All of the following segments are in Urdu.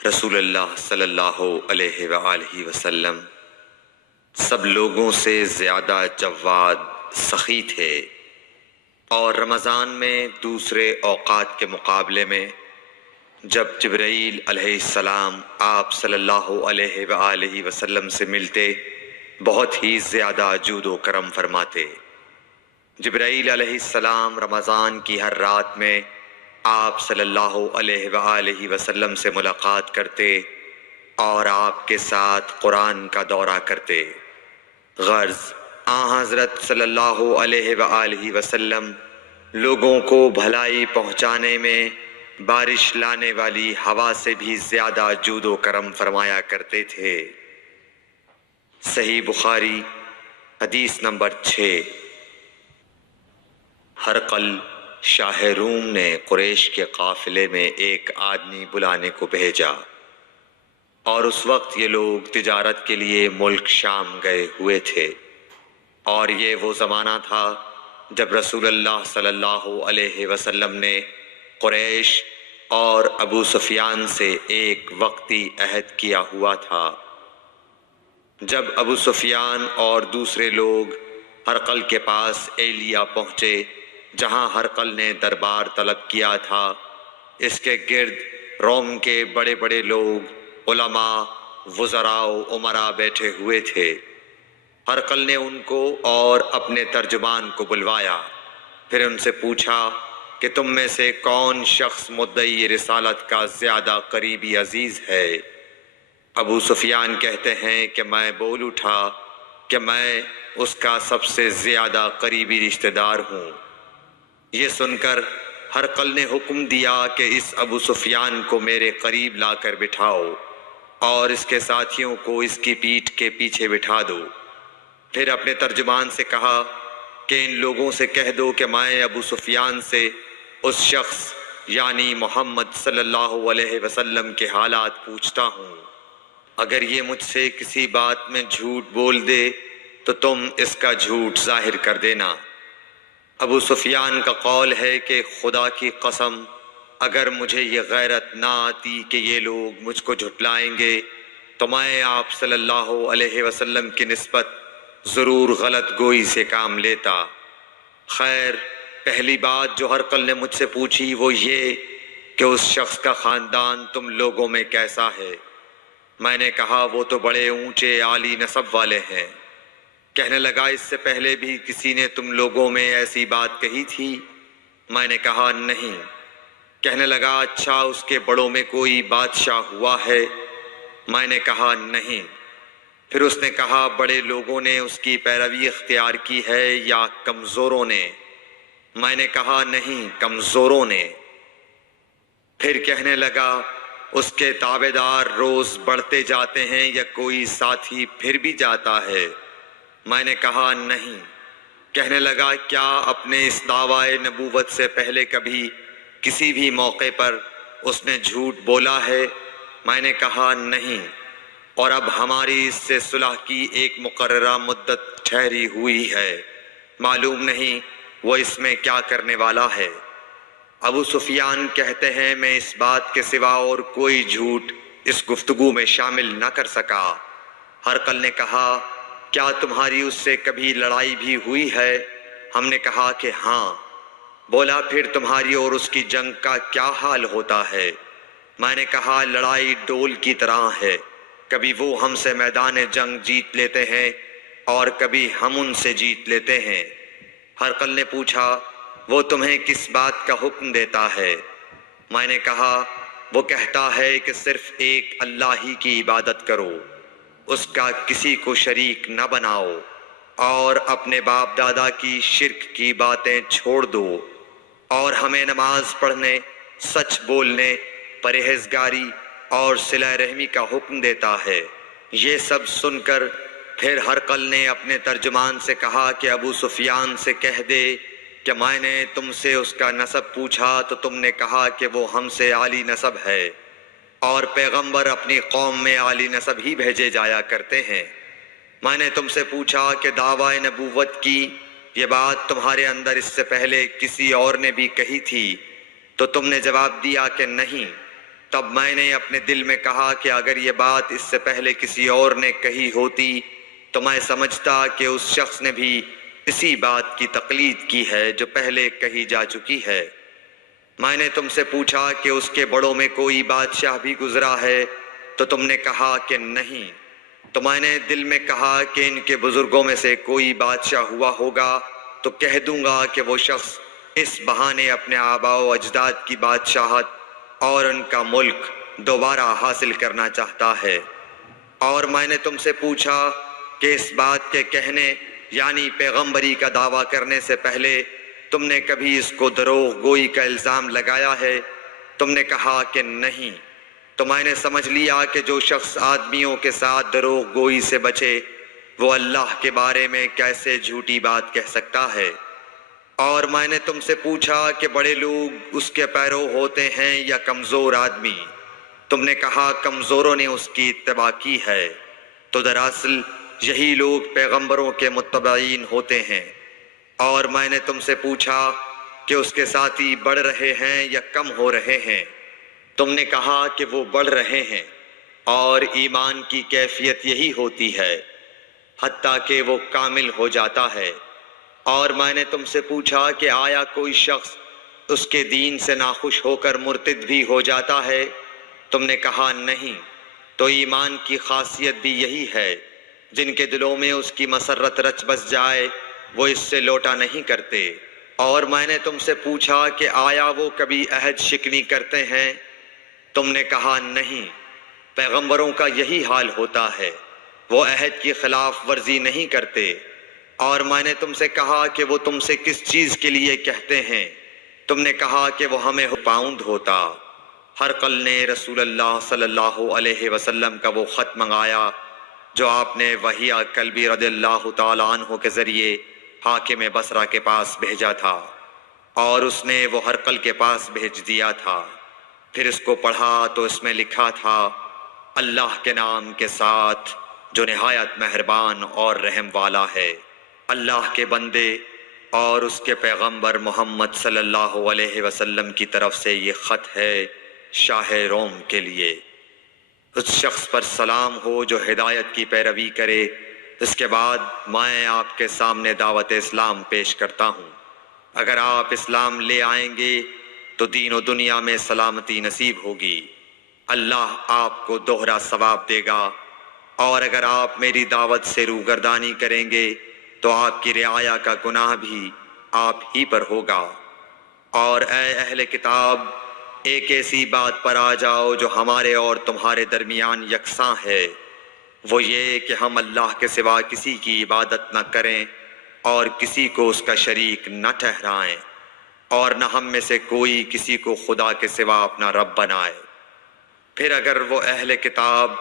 رسول اللہ صلی اللہ علیہ وآلہ وسلم سب لوگوں سے زیادہ جواد سخی تھے، اور رمضان میں دوسرے اوقات کے مقابلے میں جب جبرائیل علیہ السلام آپ صلی اللہ علیہ وآلہ وسلم سے ملتے بہت ہی زیادہ جود و کرم فرماتے۔ جبرائیل علیہ السلام رمضان کی ہر رات میں آپ صلی اللہ علیہ وآلہ وسلم سے ملاقات کرتے اور آپ کے ساتھ قرآن کا دورہ کرتے۔ غرض حضرت صلی اللہ علیہ وآلہ وسلم لوگوں کو بھلائی پہنچانے میں بارش لانے والی ہوا سے بھی زیادہ جود و کرم فرمایا کرتے تھے۔ صحیح بخاری حدیث نمبر 6۔ ہرقل شاہ روم نے قریش کے قافلے میں ایک آدمی بلانے کو بھیجا، اور اس وقت یہ لوگ تجارت کے لیے ملک شام گئے ہوئے تھے، اور یہ وہ زمانہ تھا جب رسول اللہ صلی اللہ علیہ وسلم نے قریش اور ابو سفیان سے ایک وقتی عہد کیا ہوا تھا۔ جب ابو سفیان اور دوسرے لوگ ہرقل کے پاس ایلیا پہنچے جہاں ہرقل نے دربار طلب کیا تھا، اس کے گرد روم کے بڑے بڑے لوگ، علماء، وزراء و امراء بیٹھے ہوئے تھے۔ ہرقل نے ان کو اور اپنے ترجمان کو بلوایا، پھر ان سے پوچھا کہ تم میں سے کون شخص مدعی رسالت کا زیادہ قریبی عزیز ہے؟ ابو سفیان کہتے ہیں کہ میں بول اٹھا کہ میں اس کا سب سے زیادہ قریبی رشتہ دار ہوں۔ یہ سن کر ہرقل نے حکم دیا کہ اس ابو سفیان کو میرے قریب لا کر بٹھاؤ اور اس کے ساتھیوں کو اس کی پیٹھ کے پیچھے بٹھا دو۔ پھر اپنے ترجمان سے کہا کہ ان لوگوں سے کہہ دو کہ میں ابو سفیان سے اس شخص یعنی محمد صلی اللہ علیہ وسلم کے حالات پوچھتا ہوں، اگر یہ مجھ سے کسی بات میں جھوٹ بول دے تو تم اس کا جھوٹ ظاہر کر دینا۔ ابو سفیان کا قول ہے کہ خدا کی قسم اگر مجھے یہ غیرت نہ آتی کہ یہ لوگ مجھ کو جھٹلائیں گے تو میں آپ صلی اللہ علیہ وسلم کی نسبت ضرور غلط گوئی سے کام لیتا۔ خیر، پہلی بات جو ہرقل نے مجھ سے پوچھی وہ یہ کہ اس شخص کا خاندان تم لوگوں میں کیسا ہے؟ میں نے کہا وہ تو بڑے اونچے عالی نسب والے ہیں۔ کہنے لگا اس سے پہلے بھی کسی نے تم لوگوں میں ایسی بات کہی تھی؟ میں نے کہا نہیں۔ کہنے لگا اچھا اس کے بڑوں میں کوئی بادشاہ ہوا ہے؟ میں نے کہا نہیں۔ پھر اس نے کہا بڑے لوگوں نے اس کی پیروی اختیار کی ہے یا کمزوروں نے؟ میں نے کہا نہیں، کمزوروں نے۔ پھر کہنے لگا اس کے تابعدار روز بڑھتے جاتے ہیں یا کوئی ساتھی پھر بھی جاتا ہے؟ میں نے کہا نہیں۔ کہنے لگا کیا اپنے اس دعویٰ نبوت سے پہلے کبھی کسی بھی موقع پر اس نے جھوٹ بولا ہے؟ میں نے کہا نہیں، اور اب ہماری اس سے صلح کی ایک مقررہ مدت ٹھہری ہوئی ہے، معلوم نہیں وہ اس میں کیا کرنے والا ہے۔ ابو سفیان کہتے ہیں میں اس بات کے سوا اور کوئی جھوٹ اس گفتگو میں شامل نہ کر سکا۔ ہرقل نے کہا کیا تمہاری اس سے کبھی لڑائی بھی ہوئی ہے؟ ہم نے کہا کہ ہاں۔ بولا پھر تمہاری اور اس کی جنگ کا کیا حال ہوتا ہے؟ میں نے کہا لڑائی ڈول کی طرح ہے، کبھی وہ ہم سے میدان جنگ جیت لیتے ہیں اور کبھی ہم ان سے جیت لیتے ہیں۔ ہرقل نے پوچھا وہ تمہیں کس بات کا حکم دیتا ہے؟ میں نے کہا وہ کہتا ہے کہ صرف ایک اللہ ہی کی عبادت کرو، اس کا کسی کو شریک نہ بناؤ، اور اپنے باپ دادا کی شرک کی باتیں چھوڑ دو، اور ہمیں نماز پڑھنے، سچ بولنے، پرہیزگاری اور صلہ رحمی کا حکم دیتا ہے۔ یہ سب سن کر پھر ہرقل نے اپنے ترجمان سے کہا کہ ابو سفیان سے کہہ دے کہ میں نے تم سے اس کا نسب پوچھا تو تم نے کہا کہ وہ ہم سے عالی نسب ہے، اور پیغمبر اپنی قوم میں عالی نسب ہی بھیجے جایا کرتے ہیں۔ میں نے تم سے پوچھا کہ دعویٰ نبوت کی یہ بات تمہارے اندر اس سے پہلے کسی اور نے بھی کہی تھی تو تم نے جواب دیا کہ نہیں۔ تب میں نے اپنے دل میں کہا کہ اگر یہ بات اس سے پہلے کسی اور نے کہی ہوتی تو میں سمجھتا کہ اس شخص نے بھی اسی بات کی تقلید کی ہے جو پہلے کہی جا چکی ہے۔ میں نے تم سے پوچھا کہ اس کے بڑوں میں کوئی بادشاہ بھی گزرا ہے تو تم نے کہا کہ نہیں۔ تو میں نے دل میں کہا کہ ان کے بزرگوں میں سے کوئی بادشاہ ہوا ہوگا تو کہہ دوں گا کہ وہ شخص اس بہانے اپنے آباء و اجداد کی بادشاہت اور ان کا ملک دوبارہ حاصل کرنا چاہتا ہے۔ اور میں نے تم سے پوچھا کہ اس بات کے کہنے یعنی پیغمبری کا دعویٰ کرنے سے پہلے تم نے کبھی اس کو دروغ گوئی کا الزام لگایا ہے؟ تم نے کہا کہ نہیں۔ تو میں نے سمجھ لیا کہ جو شخص آدمیوں کے ساتھ دروغ گوئی سے بچے وہ اللہ کے بارے میں کیسے جھوٹی بات کہہ سکتا ہے۔ اور میں نے تم سے پوچھا کہ بڑے لوگ اس کے پیرو ہوتے ہیں یا کمزور آدمی؟ تم نے کہا کمزوروں نے اس کی اتباع کی ہے۔ تو دراصل یہی لوگ پیغمبروں کے متبعین ہوتے ہیں۔ اور میں نے تم سے پوچھا کہ اس کے ساتھی بڑھ رہے ہیں یا کم ہو رہے ہیں؟ تم نے کہا کہ وہ بڑھ رہے ہیں، اور ایمان کی کیفیت یہی ہوتی ہے حتیٰ کہ وہ کامل ہو جاتا ہے۔ اور میں نے تم سے پوچھا کہ آیا کوئی شخص اس کے دین سے ناخوش ہو کر مرتد بھی ہو جاتا ہے؟ تم نے کہا نہیں۔ تو ایمان کی خاصیت بھی یہی ہے، جن کے دلوں میں اس کی مسرت رچ بس جائے وہ اس سے لوٹا نہیں کرتے۔ اور میں نے تم سے پوچھا کہ آیا وہ کبھی عہد شکنی کرتے ہیں؟ تم نے کہا نہیں۔ پیغمبروں کا یہی حال ہوتا ہے، وہ عہد کی خلاف ورزی نہیں کرتے۔ اور میں نے تم سے کہا کہ وہ تم سے کس چیز کے لیے کہتے ہیں؟ تم نے کہا کہ وہ ہمیں پاؤنڈ ہوتا۔ ہرقل نے رسول اللہ صلی اللہ علیہ وسلم کا وہ خط منگایا جو آپ نے وحیہ کلبی رضی اللہ تعالیٰ عنہ کے ذریعے حاکم بصرہ کے پاس بھیجا تھا، اور اس نے وہ ہرقل کے پاس بھیج دیا تھا۔ پھر اس کو پڑھا تو اس میں لکھا تھا، اللہ کے نام کے ساتھ جو نہایت مہربان اور رحم والا ہے۔ اللہ کے بندے اور اس کے پیغمبر محمد صلی اللہ علیہ وسلم کی طرف سے یہ خط ہے شاہ روم کے لیے۔ اس شخص پر سلام ہو جو ہدایت کی پیروی کرے۔ اس کے بعد میں آپ کے سامنے دعوت اسلام پیش کرتا ہوں۔ اگر آپ اسلام لے آئیں گے تو دین و دنیا میں سلامتی نصیب ہوگی، اللہ آپ کو دوہرا ثواب دے گا۔ اور اگر آپ میری دعوت سے روگردانی کریں گے تو آپ کی رعایا کا گناہ بھی آپ ہی پر ہوگا۔ اور اے اہل کتاب، ایک ایسی بات پر آ جاؤ جو ہمارے اور تمہارے درمیان یکساں ہے، وہ یہ کہ ہم اللہ کے سوا کسی کی عبادت نہ کریں اور کسی کو اس کا شریک نہ ٹھہرائیں، اور نہ ہم میں سے کوئی کسی کو خدا کے سوا اپنا رب بنائے۔ پھر اگر وہ اہل کتاب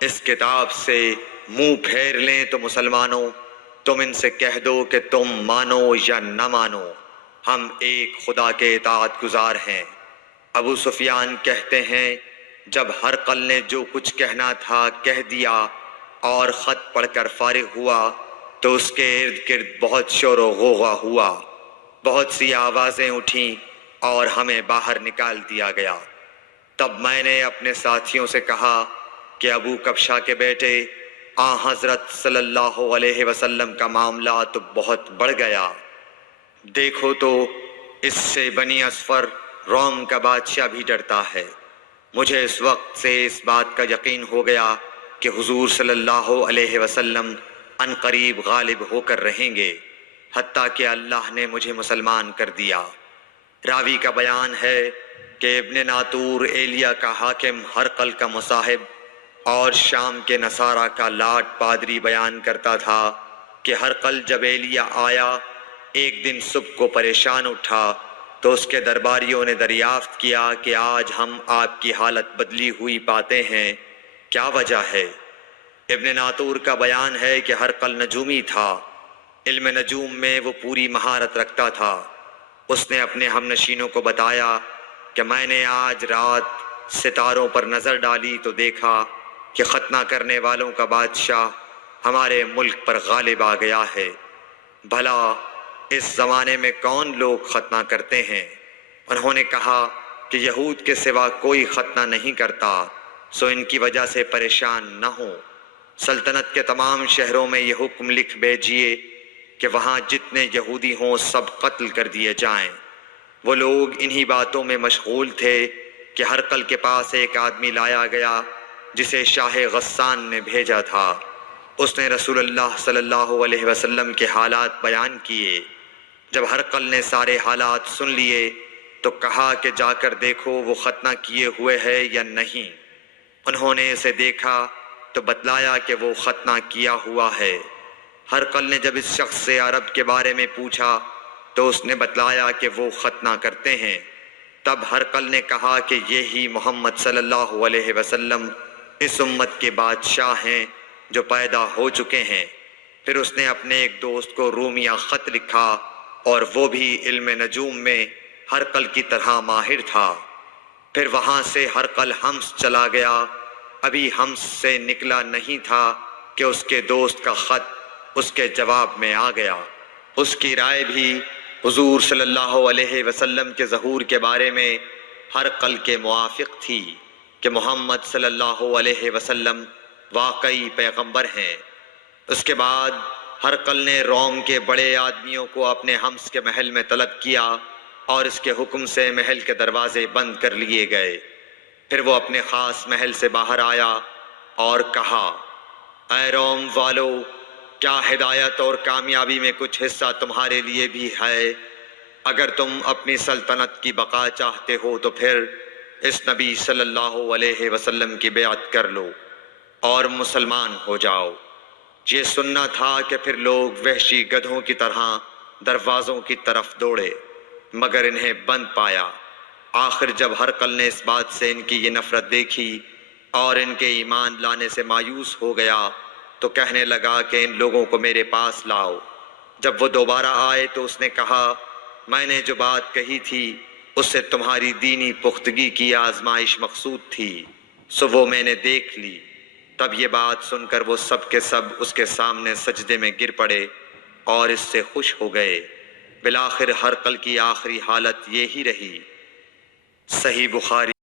اس کتاب سے منہ پھیر لیں تو مسلمانوں، تم ان سے کہہ دو کہ تم مانو یا نہ مانو، ہم ایک خدا کے اطاعت گزار ہیں۔ ابو سفیان کہتے ہیں، جب ہرقل نے جو کچھ کہنا تھا کہہ دیا اور خط پڑھ کر فارغ ہوا تو اس کے ارد گرد بہت شور و غوغا ہوا، بہت سی آوازیں اٹھیں اور ہمیں باہر نکال دیا گیا۔ تب میں نے اپنے ساتھیوں سے کہا کہ ابو کبشہ کے بیٹے آن حضرت صلی اللہ علیہ وسلم کا معاملہ تو بہت بڑھ گیا۔ دیکھو تو اس سے بنی اصفر روم کا بادشاہ بھی ڈرتا ہے۔ مجھے اس وقت سے اس بات کا یقین ہو گیا کہ حضور صلی اللہ علیہ وسلم ان قریب غالب ہو کر رہیں گے، حتیٰ کہ اللہ نے مجھے مسلمان کر دیا۔ راوی کا بیان ہے کہ ابن ناطور ایلیا کا حاکم ہرقل کا مصاحب اور شام کے نصارہ کا لاٹ پادری بیان کرتا تھا کہ ہرقل جب ایلیا آیا ایک دن صبح کو پریشان اٹھا تو اس کے درباریوں نے دریافت کیا کہ آج ہم آپ کی حالت بدلی ہوئی پاتے ہیں، کیا وجہ ہے؟ ابن ناطور کا بیان ہے کہ ہرقل نجومی تھا، علم نجوم میں وہ پوری مہارت رکھتا تھا۔ اس نے اپنے ہم نشینوں کو بتایا کہ میں نے آج رات ستاروں پر نظر ڈالی تو دیکھا کہ ختنہ کرنے والوں کا بادشاہ ہمارے ملک پر غالب آ گیا ہے۔ بھلا اس زمانے میں کون لوگ ختنہ کرتے ہیں؟ انہوں نے کہا کہ کہ یہود کے سوا کوئی ختنہ نہیں کرتا، سو ان کی وجہ سے پریشان نہ ہو۔ سلطنت کے تمام شہروں میں یہ حکم لکھ بھیجیے کہ وہاں جتنے یہودی ہوں سب قتل کر دیے جائیں۔ وہ لوگ انہی باتوں میں مشغول تھے کہ ہرقل کے پاس ایک آدمی لایا گیا جسے شاہ غسان نے بھیجا تھا۔ اس نے رسول اللہ صلی اللہ علیہ وسلم کے حالات بیان کیے۔ جب ہرقل نے سارے حالات سن لیے تو کہا کہ جا کر دیکھو وہ ختنہ کیے ہوئے ہے یا نہیں۔ انہوں نے اسے دیکھا تو بتلایا کہ وہ ختنہ کیا ہوا ہے۔ ہرقل نے جب اس شخص سے عرب کے بارے میں پوچھا تو اس نے بتلایا کہ وہ ختنہ کرتے ہیں۔ تب ہرقل نے کہا کہ یہی محمد صلی اللہ علیہ وسلم اس امت کے بادشاہ ہیں جو پیدا ہو چکے ہیں۔ پھر اس نے اپنے ایک دوست کو رومیہ خط لکھا اور وہ بھی علم نجوم میں ہرقل کی طرح ماہر تھا۔ پھر وہاں سے ہرقل حمص چلا گیا۔ ابھی حمص سے نکلا نہیں تھا کہ اس کے دوست کا خط اس کے جواب میں آ گیا۔ اس کی رائے بھی حضور صلی اللہ علیہ وسلم کے ظہور کے بارے میں ہرقل کے موافق تھی کہ محمد صلی اللہ علیہ وسلم واقعی پیغمبر ہیں۔ اس کے بعد ہرقل نے روم کے بڑے آدمیوں کو اپنے حمص کے محل میں طلب کیا اور اس کے حکم سے محل کے دروازے بند کر لیے گئے۔ پھر وہ اپنے خاص محل سے باہر آیا اور کہا، اے روم والو، کیا ہدایت اور کامیابی میں کچھ حصہ تمہارے لیے بھی ہے؟ اگر تم اپنی سلطنت کی بقا چاہتے ہو تو پھر اس نبی صلی اللہ علیہ وسلم کی بیعت کر لو اور مسلمان ہو جاؤ۔ یہ سننا تھا کہ پھر لوگ وحشی گدھوں کی طرح دروازوں کی طرف دوڑے مگر انہیں بند پایا۔ آخر جب ہرقل نے اس بات سے ان کی یہ نفرت دیکھی اور ان کے ایمان لانے سے مایوس ہو گیا تو کہنے لگا کہ ان لوگوں کو میرے پاس لاؤ۔ جب وہ دوبارہ آئے تو اس نے کہا، میں نے جو بات کہی تھی اس سے تمہاری دینی پختگی کی آزمائش مقصود تھی، سو وہ میں نے دیکھ لی۔ تب یہ بات سن کر وہ سب کے سب اس کے سامنے سجدے میں گر پڑے اور اس سے خوش ہو گئے۔ بالآخر ہرقل کی آخری حالت یہی رہی۔ صحیح بخاری